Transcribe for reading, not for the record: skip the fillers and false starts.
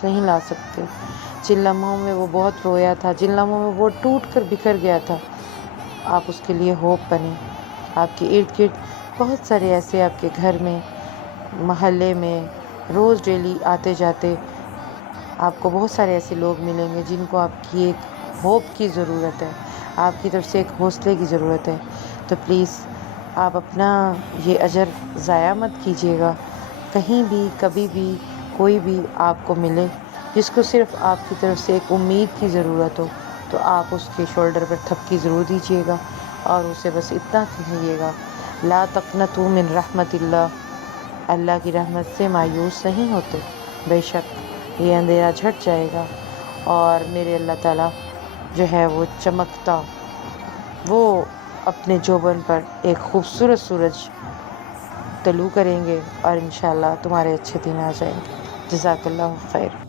واپس نہیں لا سکتے۔ جن لمحوں میں وہ بہت رویا تھا، جن لمحوں میں وہ ٹوٹ کر بکھر گیا تھا، آپ اس کے لیے ہوپ بنیں۔ آپ کے ارد گرد بہت سارے ایسے آپ کے گھر میں، محلے میں روز ڈیلی آتے جاتے آپ کو بہت سارے ایسے لوگ ملیں گے جن کو آپ کی ایک ہوپ کی ضرورت ہے، آپ کی طرف سے ایک حوصلے کی ضرورت ہے۔ تو پلیز آپ اپنا یہ اجر ضائع مت کیجیے گا۔ کہیں بھی کبھی بھی کوئی بھی آپ کو ملے جس کو صرف آپ کی طرف سے ایک امید کی ضرورت ہو، تو آپ اس کے شولڈر پر تھپکی ضرور دیجیے گا اور اسے بس اتنا کہیے گا، لا تقنطوا من رحمت اللہ، اللہ کی رحمت سے مایوس نہیں ہوتے، بے شک یہ اندھیرا جھٹ جائے گا اور میرے اللہ تعالیٰ جو ہے وہ چمکتا، وہ اپنے جوبن پر ایک خوبصورت سورج طلوع کریں گے اور انشاءاللہ تمہارے اچھے دن آ جائیں گے۔ جزاک اللہ خیر۔